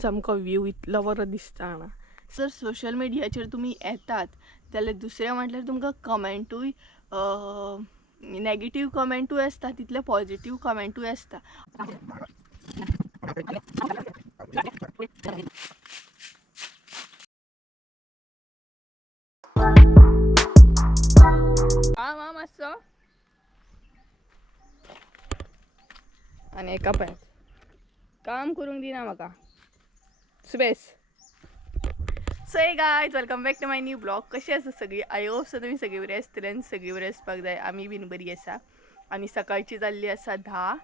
सामको व्यू इतलो बरो दिसता हांगा. जर सोशल मिडियाचेर तुमी येतात जाल्यार दुसरें म्हटल्यार तुमकां कमेंटूय नेगेटीव कमेंटूय आसता, तितले पॉझिटीव कमेंटूय आसता. मातसो आनी एका पळय काम करूंक दिना म्हाका space. So hey guys, welcome back to my new blog. कशी आसा सगळी? आय होप सो तुमी सगळी बरी आसतली आनी सगळी बरी आसपाक जाय. आमी बीन बरी आसा. आनी सकाळची जाल्ली आसा 10.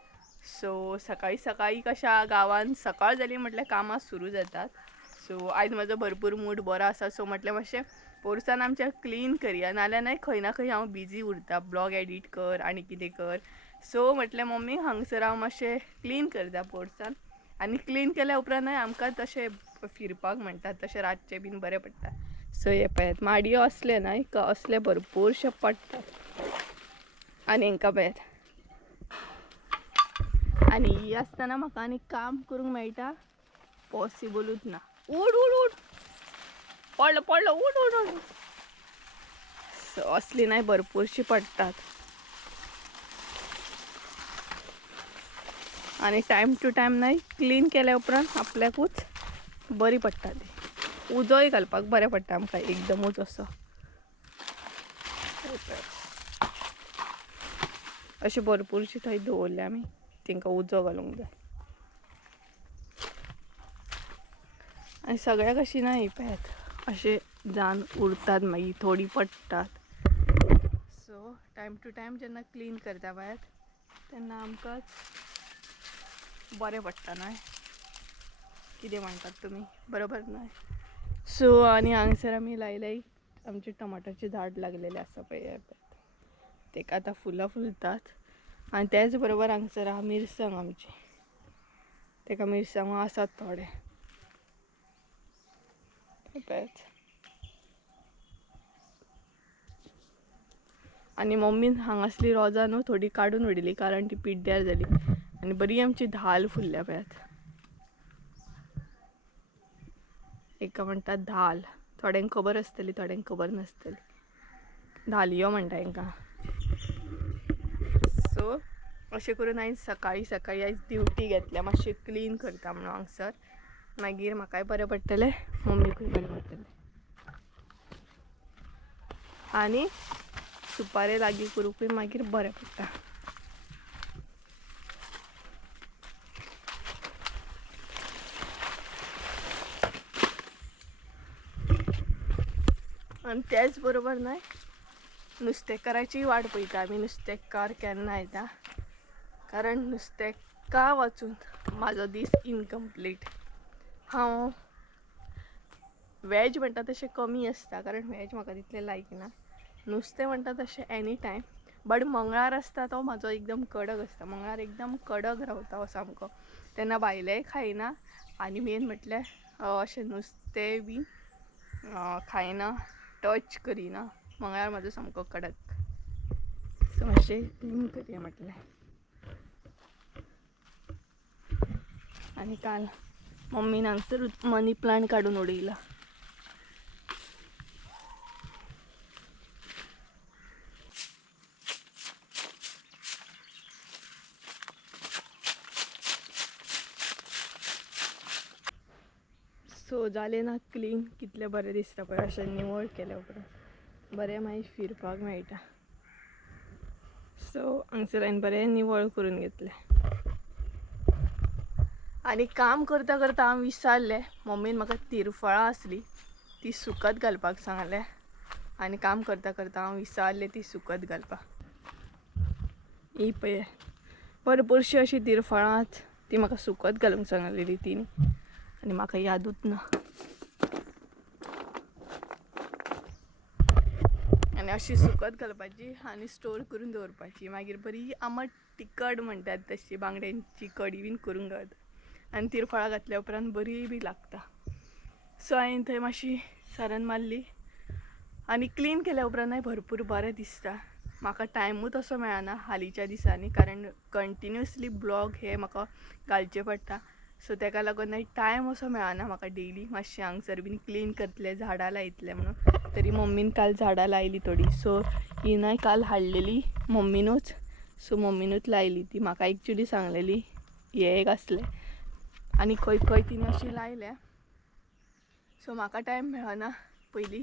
सो सकाळी कशा गांवान सकाळ जाली म्हटल्यार कामां सुरू जातात. सो आयज म्हजो भरपूर मूड बरो आसा. सो म्हटलें मातशें पोरसान आमच्या क्लीन करया, नाल्यार नाही खंय ना खंय हांव बिजी उरता. ब्लॉग एडीट कर आनी कितें कर. सो म्हटलें मम्मी हांगसर हांव मातशें क्लीन करता पोरसान. आनी क्लीन केल्या उपरांत आमकां तशें फिरपाक म्हणटात तशें रातचें बीन बरें पडटा. सो हे पळयात, माडयो असले न्हय का असले भरपूरशे पडटात. आनी हांकां पळयात, आनी ही आसतना म्हाका आनी काम करूंक मेळटा पॉसिबलूच ना. उड उड उड पडलो उड उड उड. सो असली नाही भरपूरशी पडटात. आणि टाइम टू टाइम नाही क्लीन केल्या उपरांत आपल्याकूच बरी पडटा ती. उजोय घालपाक बरें पडटा आमकां एकदमूच असो. अशी भरपूरशी थंय दवरल्या आमी, तांकां उजो घालूंक जाय. आनी सगळ्याक अशी ना ही पळयात अशे जावन उरतात, मागीर थोडी पडटात. सो टाइम टू टाइम जेन्ना क्लीन करता पळयात तेन्ना आमकांच बरें पडटा न्हय. कितें म्हणटात तुमी, बरोबर न्हय? सो आनी हांगसर आमी लायल्याय आमचे टमाटाचे झाड लागलेले आसा पळय. ताका आतां फुलां फुलतात. आनी त्याच बरोबर हांगसर आहा मिरसांग आमची. ताका मिरसांगो आसात थोडे पळयात. आनी मम्मीन हांगासली रोजां न्हू थोडी काडून उडयली कारण ती पिड्ड्यार जाली. आनी बरी आमची धाल फुल्ल्या पळयात. एका म्हणटात धाल, थोड्यांक खबर आसतली थोड्यांक खबर नासतली. धालयो म्हणटा हांकां. सो अशें करून आयज सकाळी आयज ड्युटी घेतल्या, मातशें क्लीन करता म्हणून हांगसर. मागीर म्हाकाय बरें पडटलें, मम्मीकूय बरें पडटलें. आनी सुपारे लागीं करूंकूय मागीर बरें पडटा. आनी त्याच बरोबर न्हय नुस्तेकाराची वाट पळयता आमी. नुस्तेकार केन्ना येता, कारण नुस्तेका वचून म्हाजो दीस इनकम्प्लीट. हांव वॅज म्हणटा तशें कमी आसता, कारण वॅज म्हाका तितलें लायक ना. नुस्तें म्हणटा तशें एनी टायम. बट मंगळार आसता तो म्हाजो एकदम कडक आसता. मंगळार एकदम कडक रावता हो सामको. तेन्ना भायलेंय खायना आनी मेन म्हटल्यार अशें नुस्तें बी खायना, टच करिना. मंगळार म्हाजो सामको कडक. सो मातशें क्लीन करया म्हटलें. आनी काल मम्मीन हांगसर मनी प्लांट काडून उडयला. सो जालें ना क्लीन, कितलें बरें दिसता पळय अशें निवळ केल्या उपरांत. बरें मागीर फिरपाक मेळटा. सो हांगसर हांवें बरें निवळ करून घेतलें. आनी काम करता करता हांव विसरलें, मम्मीन म्हाका तिरफळां आसली ती सुकत घालपाक सांगलें. आनी काम करता करता हांव विसरलें ती सुकत घालपाक. ही पळय भरपूरशीं अशीं तिरफळां, ती म्हाका सुकत घालूंक सांगलेली तिणी. आनी म्हाका यादूच ना. आनी अशी सुकत घालपाची आनी स्टोर करून दवरपाची. मागीर बरी आमट तिखट म्हणटात तशी बांगड्यांची कडी बीन करूंक गावता. आनी तिरफळां घातल्या उपरांत बरी बी लागता. सो हांवें थंय मातशी सारण मारली आनी क्लीन केल्या उपरांत भरपूर बरें दिसता. म्हाका टायमूच असो मेळना हालींच्या दिसांनी, कारण कंटिन्युअसली ब्लॉग हे म्हाका घालचे पडटा. सो ताका लागून टायम असो मेळना म्हाका डेली मातशें हांगसर बीन क्लीन करतलें झाडां लायतलें म्हणून. तरी मम्मीन काल झाडां लायली थोडी. सो ही न्हय काल हाडलेली मम्मीनूच. सो मम्मीनूच लायली ती. म्हाका एक्चुली सांगलेली हे एक आसलें आनी खंय खंय तिने अशी लायल्या. सो म्हाका टायम मेळना पयलीं.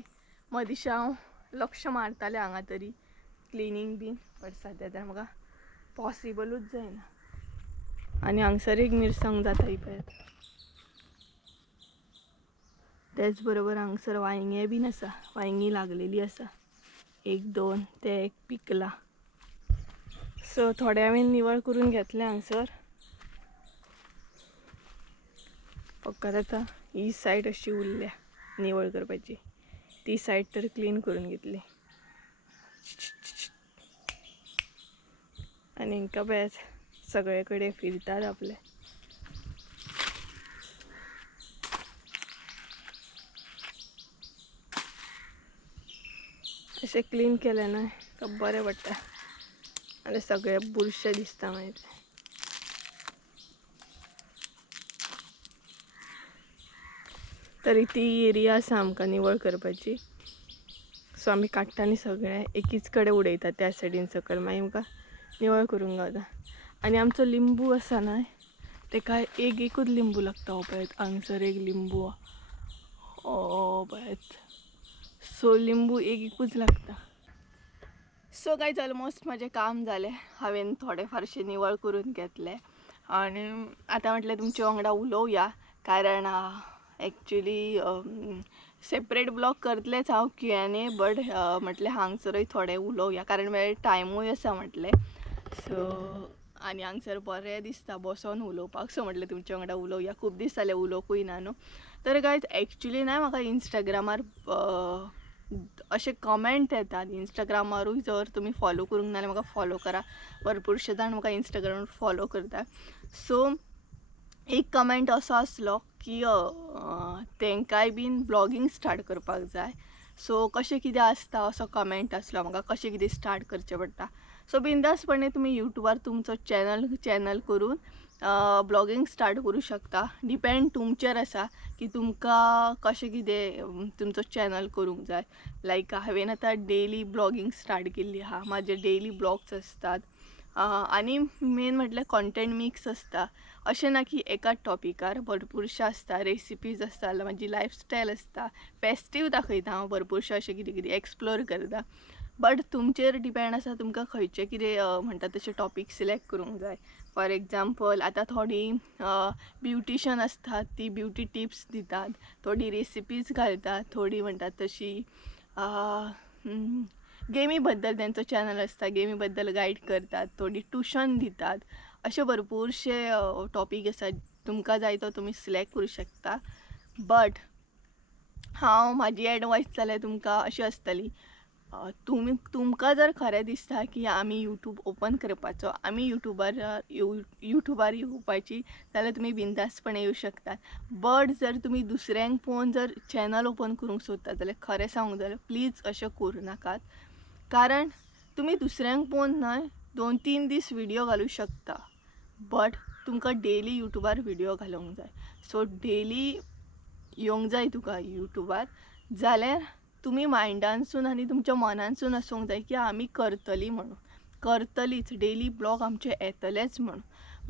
मदींशें हांव लक्ष मारतालें हांगा तरी क्लिनींग बीन. बट सद्या तर म्हाका पॉसिबलूच जायना. आनी हांगसर एक मिरसांग जाता ही पळयात. तेच बरोबर हांगसर वांयगें बीन आसा. वांयगीं लागलेली आसा 1-2 ते एक पिकला. सो थोडे हांवें निवळ करून घेतले हांगसर. फकत आतां ही सायड अशी उरल्या निवळ करपाची. ती सायड तर क्लीन करून घेतली. आनी हांकां पळयात सगळे कडेन फिरतात आपले. अशें क्लीन केलें न्हय का बरें पडटा. आनी सगळे बुरशे दिसता मागीर. तरी ती एरिया आसा आमकां निवळ करपाची. सो आमी काडटा आनी सगळे एकीच कडेन उडयता त्या सायडीन सकयल. मागीर आमकां निवळ करूंक गावता. आनी आमचो लिंबू आसा न्हय ताका एकूच लिंबू लागता. हो पळयात हांगसर एक लिंबू पळयात. सो लिंबू एकूच लागता. सो गायज ऑलमोस्ट म्हजें काम जालें. हांवें थोडे फारशे निवळ करून घेतले आनी आतां म्हटलें तुमचे वांगडा उलोवया. कारण एक्चुली सेपरेट ब्लॉग करतलेंच हांव Q&A. बट म्हटलें हांगसरूय थोडें उलोवया कारण वेळ टायमूय आसा म्हटलें. सो आनी हांगसर बरें दिसता बसोन उलोवपाक. सो म्हटलें तुमचे वांगडा उलोवया. खूब दीस जाले उलोवंकूय ना न्हू. तर गायज एक्चुली ना म्हाका इंस्टाग्रामार अशे कमेंट येतात. इंस्टाग्रामारूय जर तुमी फॉलो करूंक ना जाल्यार म्हाका फॉलो करा. भरपूरशे जाण म्हाका इंस्टाग्रामार फॉलो करता. सो एक कमेंट असो आसलो की तांकांय बीन ब्लॉगिंग स्टार्ट करपाक जाय. सो कशें कितें आसता असो कमेंट आसलो म्हाका. कशें कितें स्टार्ट करचें पडटा. सो बिंदासपणे तुमी यूट्यूबार तुमचो चॅनल करून ब्लॉगिंग स्टार्ट करूं शकता. डिपेंड तुमचेर आसा की तुमकां कशें कितें तुमचो चॅनल करूंक जाय. लायक हांवें आतां डेली ब्लॉगिंग स्टार्ट केल्ली आहा. म्हाजे डेली ब्लॉग्स आसतात. आनी मेन म्हटल्यार कॉन्टेंट मिक्स आसता. अशें ना की एकाच टॉपिकार भरपूरशे आसता. रेसिपीज आसता, म्हाजी लायफस्टायल आसता, फेस्टीव दाखयता हांव भरपूरशे अशें कितें कितें एक्सप्लोर करता. बट तुमचेर डिपेंड आसा तुमकां खंयचे कितें म्हणटा तशें टॉपीक सिलेक्ट करूंक जाय. फॉर एग्जाम्पल आतां थोडी ब्युटिशन आसतात ती ब्युटी टिप्स दितात. थोडी रेसिपीज घालतात. थोडी म्हणटात तशी गेमी बद्दल तेंचो चॅनल आसता. गेमी बद्दल गायड करतात. थोडी ट्युशन दितात. अशे भरपूरशे टॉपीक आसा. तुमकां जाय तो तुमी सिलेक्ट करूं शकता. बट हांव म्हाजी एडवायस जाल्यार तुमकां अशी आसतली तुमकां जर खरें दिसता की आमी यूट्यूब ओपन करपाचो, आमी यूट्यूबार येवपाची जाल्यार तुमी बिंदासपणे येवं शकतात. बट जर तुमी दुसऱ्यांक पळोवन जर चॅनल ओपन करूंक सोदतात जाल्यार खरें सांगूंक जाल्यार प्लीज अशें करूं नाकात. कारण तुमी दुसऱ्यांक पळोवन न्हय 2-3 दीस व्हिडिओ घालूं शकता. बट तुमकां डेली यूट्यूबार व्हिडिओ घालूंक जाय. सो डेली येवंक जाय तुका यूट्यूबार जाल्यार तुमी मायंडानसून आनी तुमच्या मनानसून आसूंक जाय की आमी करतली म्हणून. करतलीच डेली ब्लॉग आमचे येतलेच म्हणून.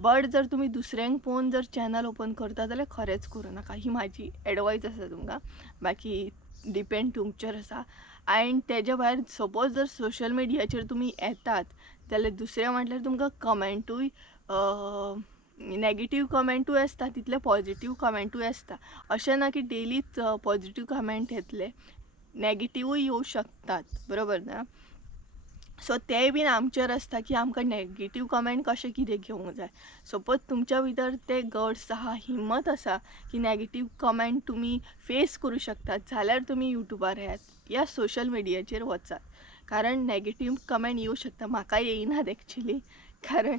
बट जर तुमी दुसऱ्यांक पळोवन जर चॅनल ओपन करता जाल्यार खरेंच करूं नाका. ही म्हाजी एडवायस आसा तुमकां. बाकी डिपेंड तुमचेर आसा. एंड तेज्या भायर सपोज जर सोशल मिडियाचेर तुमी येतात जाल्यार दुसरें म्हटल्यार तुमकां कमेंटूय नेगेटीव कमेंटूय आसता तितले पॉजिटीव कमेंटूय आसता. अशें ना की डेलीच पॉजिटीव कमेंट येतले. नेगेटिवूय येवं शकतात. बरोबर ना. सो तेंय बीन आमचेर आसता की आमकां नेगेटीव कमेंट कशें कितें घेवंक जाय. सपोज तुमच्या भितर ते गट्स आहा, हिम्मत आसा की नेगेटीव कमेंट तुमी फेस करूं शकतात जाल्यार तुमी यूट्यूबार येयात या सोशल मिडियाचेर वचात. कारण नेगेटीव कमेंट येवं शकता. म्हाका येयनात एक्चुली. कारण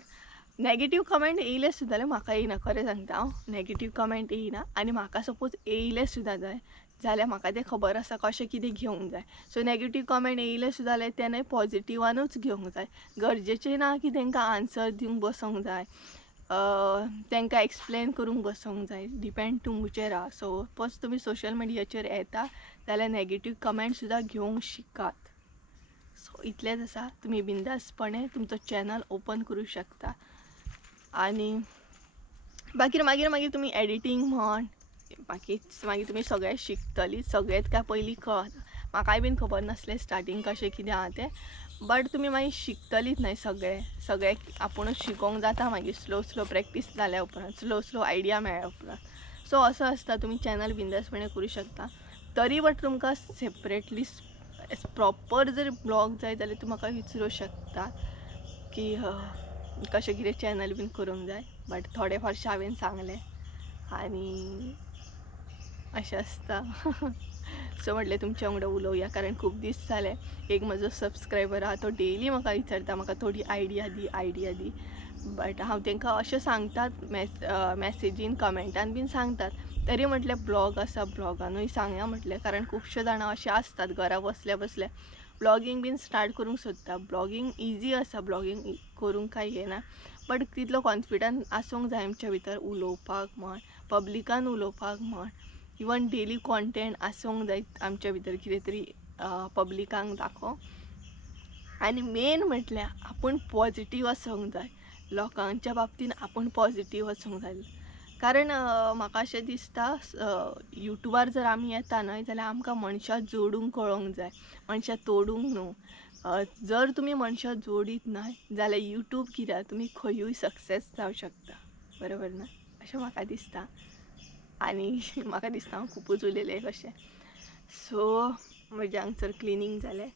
नेगेटीव कमेंट येयले सुद्दां जाल्यार म्हाका येयना. खरें सांगता हांव नेगेटीव कमेंट येयना. आनी म्हाका सपोज येयले सुद्दां जाय जाल्यार म्हाका तें खबर आसा कशें कितें घेवंक जाय. सो नेगेटीव कमेंट येयले सुद्दां जाल्यार तें पॉजिटिवानूच घेवंक जाय. गरजेचें ना की तांकां आन्सर दिवंक बसोंक जाय. तांकां एक्सप्लेन करूंक बसोंक जाय. डिपेंड तुमचेर आहा. सपोज तुमी सोशल मिडियाचेर येता जाल्यार नेगेटीव कमेंट सुद्दां घेवंक शिकात. सो इतलेंच आसा. तुमी बिंदासपणे तुमचो चॅनल ओपन करूंक शकता. आनी मागीर तुमी एडिटींग म्हण मागीर तुमी सगळें शिकतली. सगळेंच काय पयलीं कळना. म्हाकाय बीन खबर नासलें स्टार्टींग कशें कितें आहा तें. बट तुमी मागीर शिकतलीच न्हय. सगळें आपुणूच शिकोवंक जाता. मागीर स्लो प्रॅक्टीस जाल्या उपरांत स्लो आयडिया मेळ्ळ्या उपरांत. सो असो आसता. तुमी चॅनल बिंदासपणे करूं शकता. तरी बट तुमकां सेपरेटली प्रॉपर जर ब्लॉग जाय जाल्यार तूं म्हाका विचारूं शकता की कशें कितें चॅनल बीन करूंक जाय. बट थोडे फारशें हांवें सांगलें आनी अशें आसता. सो म्हटलें तुमच्या वांगडा उलोवया कारण खूब दीस जाले. एक म्हजो सबस्क्रायबर आहा तो डेली म्हाका विचारता म्हाका थोडी आयडिया दी. बट हांव तांकां अशें सांगतात मॅसेजीन कमेंटान बीन सांगतात. तरी म्हटलें ब्लॉग आसा ब्लॉगानूय सांगया म्हटलें कारण खुबशे जाणां अशें आसतात घरा बसल्या ब्लॉगींग बीन स्टार्ट करूंक सोदता. ब्लॉगींग इजी आसा. ब्लॉगींग करूंक कांय हें ना. बट तितलो कॉन्फिडन्स आसूंक जाय आमच्या भितर उलोवपाक म्हण पब्लिकान उलोवपाक म्हण इवन डेली कॉन्टेंट आसूंक जाय आमच्या भितर कितें तरी पब्लिकांक दाखोवंक. आनी मेन म्हटल्यार आपूण पॉजिटीव आसूंक जाय. लोकांच्या बाबतीन आपूण पॉजिटीव आसूंक जाय. कारण म्हाका अशें दिसता युट्यूबार जर आमी येता न्हय जाल्यार आमकां मनशां जोडूंक कळोंक जाय. मनशां तोडूंक न्हू. जर तुमी मनशां जोडीत न्हय जाल्यार यूट्यूब कित्याक तुमी खंयूय सक्सेस जावं शकता. बरोबर ना अशें म्हाका दिसता. आनी म्हाका दिसता हांव खुबूच उलयलें कशें. सो म्हजें हांगसर क्लिनींग जालें.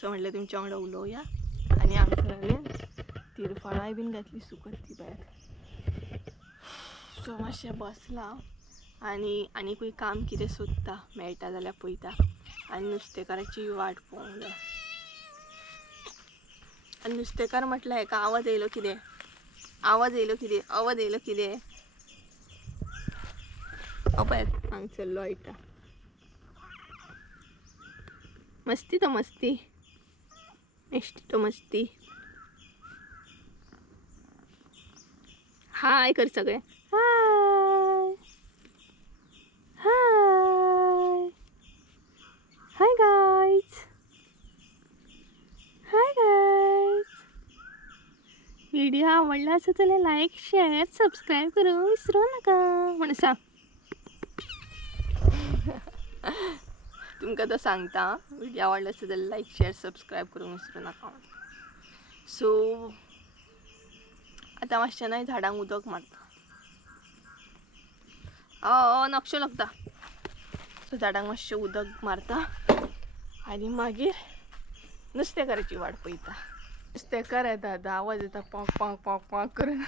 सो म्हटलें तुमच्या वांगडा उलोवया. आनी हांगसर हांवें तिरफळाय बीन घातली सुकत ती भायर. सो मातशें बसलां आनीकूय काम कितें सोदता मेळटा जाल्यार पळयता. आनी नुस्तेकाराची वाट पळोवंक जाय. आनी नुस्तेकार म्हटल्यार हेका आवाज येयलो कितें पळय हांगसरलो आयटा. मस्ती तो मस्ती. हाय कर सगळे. Hi guys. व्हिडिओ आवडला असेल तर लाईक शेअर सबस्क्राईब करून विसरू नका म्हणून सांग. तुमकां तो सांगता व्हिडिओ आवडला असेल तर लाईक शेअर सबस्क्राईब करून विसरू नका. सो आतां मातशें न्हय झाडांक उदक मारता. नक्षो लागता. सो झाडांक मातशें उदक मारता आनी मागीर नुस्तेकाराची वाट पळयता. नुस्तेकार येता आतां आवाज येता पांक करून.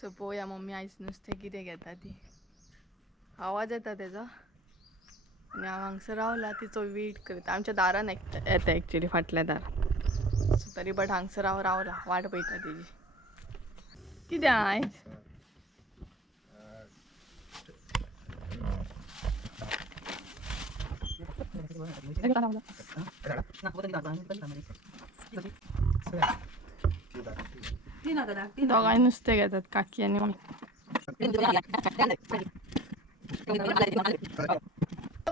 सो पळोवया मम्मी आयज नुस्तें कितें घेता ती. आवाज येता तेजो आनी हांव हांगसर रावला तिचो वेट करता. आमच्या दारान येता एक्चुली फाटल्या दारान. सो तरी बट हांगसर हांव रावला वाट पळयता तेजी. कितें आयज दोगांय नुस्तें घेतात काकी आनी मम्मी.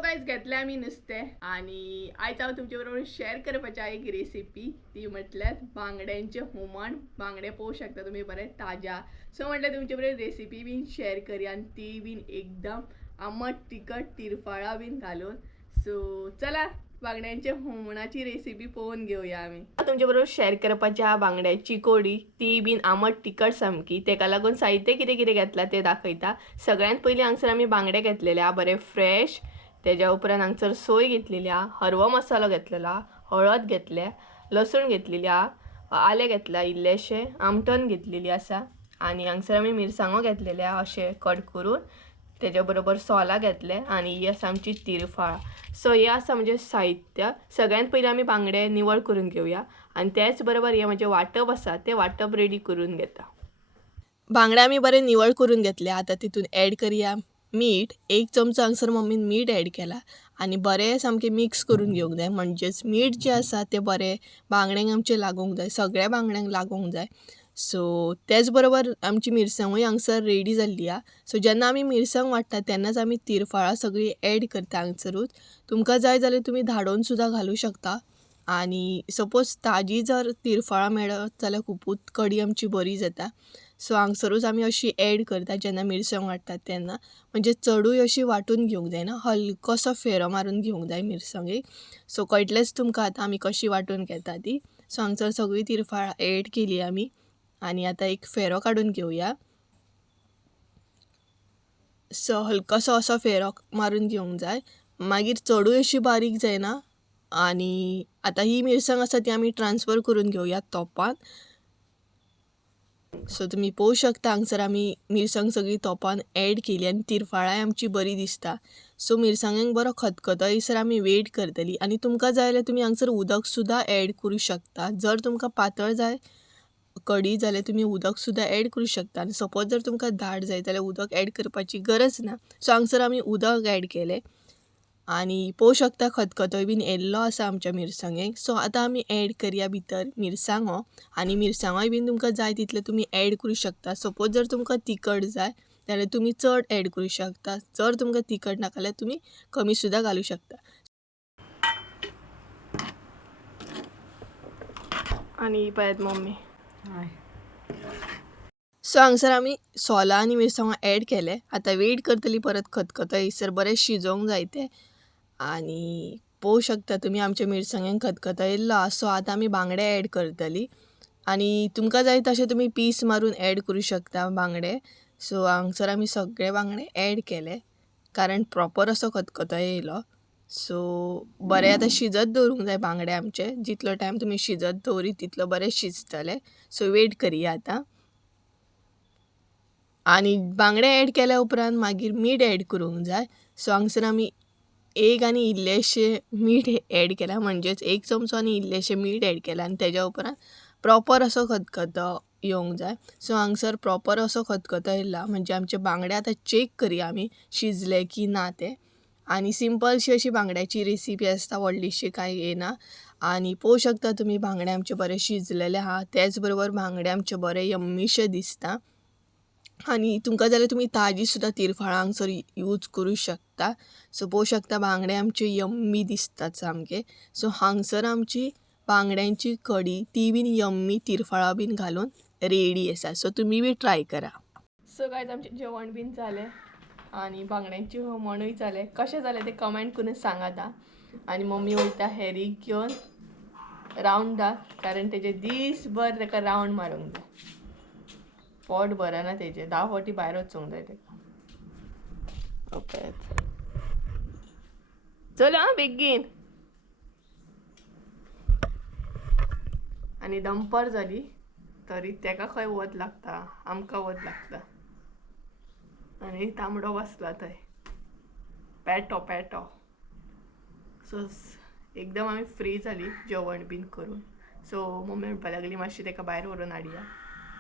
गायज घेतलें आमी नुस्तें आनी आयज हांव तुमचे बरोबर शेअर करपाचें एक रेसिपी ती म्हटल्यार बांगड्यांचें हुमण. बांगडे पळोवंक शकता तुमी बरें ताज्या. सो म्हटल्यार तुमचे बरोबर रेसिपी बीन शेअर करया आनी ती बीन एकदम आंबट तिखट तिरफळा बीन घालून. सो चला बांगड्यांच्या हुमणाची रेसिपी पळोवन घेवया आमी. तुमचे बरोबर शेअर करपाची आहा बांगड्याची कोडी ती बीन आंबट तिखट सामकी. तेका लागून साहित्य कितें कितें घेतला तें दाखयता. सगळ्यांत पयलीं हांगसर आमी बांगडे घेतलेले आहा बरे फ्रेश. तेज्या उपरांत हांगसर सोय घेतलेली आहा, हरवो मसालो घेतलेलो आहा, हळद घेतले, लसूण घेतलेली आहा, आलें घेतला इल्लेशें, आमटन घेतलेली आसा आनी हांगसर आमी मिरसांगो घेतलेले आहा अशें कट करून. तेज्या बरोबर सोलां घेतले आनी ही आसा आमची तिरफळां. सो हें आसा म्हणजे साहित्य. सगळ्यांत पयलीं आमी बांगडे निवळ करून घेवया आनी त्याच बरोबर हें म्हणजे वांटप आसा तें वांटप रेडी करून घेता. बांगडे आमी बरें निवळ करून घेतले. आतां तितून ॲड करया मीठ. 1 चमचो हांगसर मम्मीन मीठ ॲड केला आनी बरें सामकें मिक्स करून घेवंक जाय. म्हणजेच मीठ जें आसा तें बरें बांगड्यांक आमचें लागूंक जाय, सगळ्या बांगड्यांक लागूंक जाय. सो त्याच बरोबर आमची मिरसांगूय हांगसर रेडी जाल्ली आहा. सो जेन्ना आमी मिरसांग वाडटा तेन्नाच आमी तिरफळां सगळीं ॲड करता हांगसरूच. तुमकां जाय जाल्यार तुमी धाडोवन सुद्दां घालूं शकता. आनी सपोज ताजी जर तिरफळां मेळत जाल्यार खुबूच कडी आमची बरी जाता. सो हांगसरूच आमी अशी ॲड करता जेन्ना मिरसांग वाडटात तेन्ना. म्हणजे चडूय अशी वांटून घेवंक जायना, हलकोसो फेरो मारून घेवंक जाय मिरसांगेक. सो कळटलेंच तुमकां आतां आमी कशी वांटून घेता ती. सो हांगसर सगळीं तिरफळां ॲड केली आमी आनी आतां एक फेरो काडून घेवया. सो हलकोसो असो फेरो मारून घेवंक जाय. मागीर चडूय अशी बारीक जायना. आनी आतां ही मिरसांग आसा ती आमी ट्रान्सफर करून घेवया तोपान. सो तुमी पळोवंक शकता हांगसर आमी मिरसांग सगळी तोपान ॲड केली आनी तिरफळांय आमची बरी दिसता. सो मिरसांगेक बरो खतखतो आमी वेट करतली. आनी तुमकां जाय जाल्यार तुमी हांगसर उदक सुद्दां ॲड करूं शकता. जर तुमकां पातळ जाय कडी जाल्यार तुमी उदक सुद्दां ॲड करूं शकता. आनी सपोज जर तुमकां दाट जाय जाल्यार उदक ॲड करपाची गरज ना. सो हांगसर आमी उदक ॲड केलें आनी पळोवंक शकता खतखतोय बीन येयल्लो आसा आमच्या मिरसांगेक. सो आतां आमी ॲड करया भितर मिरसांगो. आनी मिरसांगोय बीन तुमकां जाय तितले तुमी ॲड करूं शकता. सपोज जर तुमकां तिखट जाय जाल्यार तुमी चड ॲड करूं शकता. जर तुमकां तिखट नाका जाल्यार तुमी कमी सुद्दां घालूं शकता. आनी पळयात मम्मी. सो हांगसर आमी सोलां आनी मिरसांगो ॲड केले. आतां वेट करतली परत खतखतो येयसर बरें शिजोवंक जाय तें. आनी पळोवंक शकता तुमी आमच्या मिरसांगेक खतखतो येयल्लो आहा. सो आतां आमी बांगडे ॲड करतली. आनी तुमकां जाय तशें तुमी पीस मारून ॲड करूं शकता बांगडे. सो हांगसर आमी सगळे बांगडे ॲड केले कारण प्रॉपर असो खतखतो येयलो. सो बरें आतां शिजत दवरूंक जाय बांगडे आमचे. जितलो टायम तुमी शिजत दवरीत तितलो बरें शिजतले. सो वेट करया आतां. आनी बांगडे ॲड केल्या उपरांत मागीर मीठ ॲड करूंक जाय. सो हांगसर आमी एक आनी इल्लेशें मीठ ॲड केलां. म्हणजेच 1 चमचो आनी इल्लेशें मीठ ॲड केलां आनी तेज्या उपरांत प्रॉपर असो खतखतो येवंक जाय. सो हांगसर प्रॉपर असो खतखतो येयला. म्हणजे आमचे बांगडे आतां चॅक करया आमी शिजले की ना ते. आनी सिंपलशी अशी बांगड्याची रेसिपी आसता, व्हडलीशी कांय येना. आनी पळोवंक शकता तुमी बांगडे आमचे बरे शिजलेले आहा. त्याच बरोबर बांगडे आमचे बरे यम्मीशे दिसता. आनी तुमकां जाल्यार तुमी ताजी सुद्दां तिरफळां हांगसर यूज करूं शकता. सो पळोवंक शकता बांगडे आमचे यम्मी दिसतात सामके. सो हांगसर आमची बांगड्यांची कडी ती बीन यम्मी तिरफळां बीन घालून रेडी आसा. सो तुमी बी ट्राय करा. सो गायज आमचें जेवण बीन जालें आनी बांगड्यांची हुमणूय जालें. कशें जालें तें कमेंट करून सांगाता. आनी मम्मी वयता हेरीक घेवन रावंडाक कारण तेजे दीसभर ताका रावंड मारूंक जाय. पोट भरना तेजें 10 फावटी भायर वचूंक जाय तेका. चल आं बेगीन. आनी दनपार जाली तरी तेका खंय वत लागता, आमकां वत लागता. आनी तांबडो बसला थंय पेटो पेटो. सो एकदम आमी फ्री जाली जेवण बीन करून. सो मम्मी म्हणपाक लागली मातशी तेका भायर व्हरून हाडया.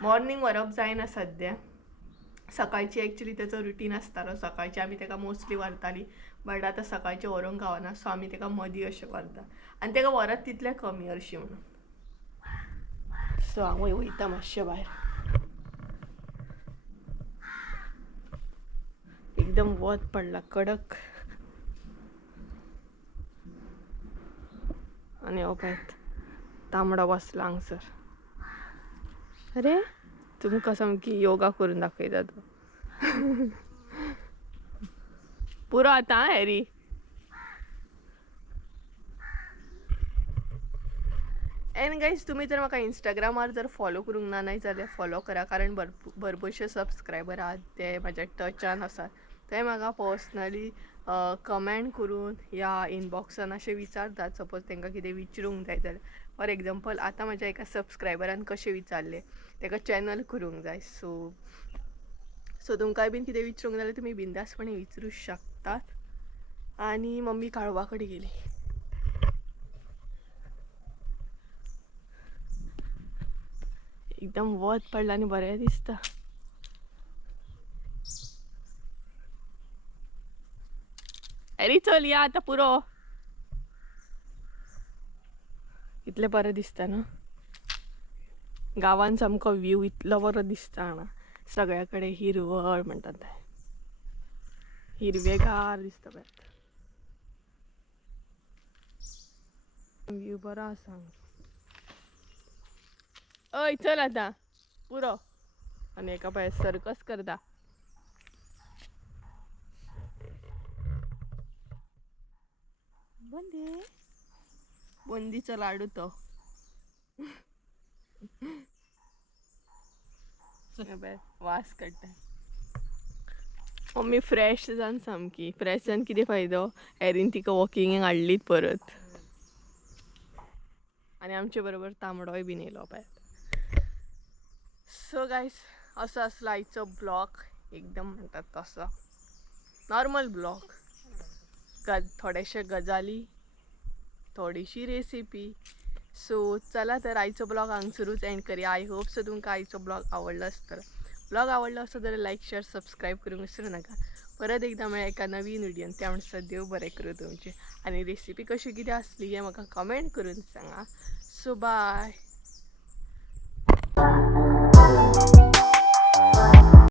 मॉर्निंग व्हरप जायना सद्या. सकाळची एक्चुली तेचो रुटीन आसतालो. सकाळची आमी तेका मोस्टली व्हरताली बट आतां सकाळचें व्हरूंक गावना. सो आमी तेका मदीं अशें व्हरता आनी तेका व्हरत तितलें कमी हरशीं म्हणून. सो हांवूय वयता मातशें भायर. एकदम वत पडला कडक. आनी हो पळयात तांबडो बसला हांगसर. अरे तुमकां सामकी योगा करून दाखयता तो. पुरो आतां हॅरी. एन गायज तुमी जर म्हाका इंस्टाग्रामार जर फॉलो करूंक ना जाल्यार फॉलो करा कारण भरपूरशे सबस्क्रायबर आहात ते म्हाज्या टचान आसात. ते म्हाका पर्सनली कमेंट करून या इनबॉक्सान अशें विचारतात. सपोज तांकां कितें विचारूंक जाय जाल्यार. फॉर एग्जाम्पल आतां म्हाज्या एका सबस्क्रायबरान कशें विचारलें ताका चॅनल करूंक जाय. सो तुमकांय बीन कितें विचारूंक जाल्यार तुमी बिंदासपणे विचारूं शकतात. आनी मम्मी काळवा कडेन गेली. एकदम वत पडला आनी बरें दिसता. अरे चल या आतां पुरो. इतलें बरें दिसता न्हू. गावान सामको व्ह्यू इतलो बरो दिसता ना, सगळ्याकडे हिरवळ म्हणतात ते. हिरवेगार दिसता पळय. व्ह्यू बरो आसा. अय चल आता पुरो. आणि एका पळय सर्कस करता. बुंदीचो लाडू तो. वास काडटा. मम्मी फ्रेश जावन सामकी फ्रेश जावन कितें फायदो. एरीन तिका वॉकिंगाक हाडलीत परत. आणि आमचे बरोबर तांबडोय बीन येयलो पळय. सो गायस असो आसलो आयचो ब्लॉग. एकदम म्हणटात तसो नॉर्मल ब्लॉग. थोडेशे गजाली, थोडीशी रेसिपी. सो चला तर आयचो ब्लॉग हांगसरूच एंड करूया. आय होप सो तुमकां आयचो ब्लॉग आवडलो आसतलो. ब्लॉग आवडलो असो जाल्यार लाईक शेअर सबस्क्राईब करूंक विसरू नका. परत एकदा मेळ्या एका नवीन व्हिडियोन. त्या म्हणसर देव बरें करूं तुमचे. आणि रेसिपी कशी कितें आसली हें म्हाका कमेंट करून सांगा. So bye.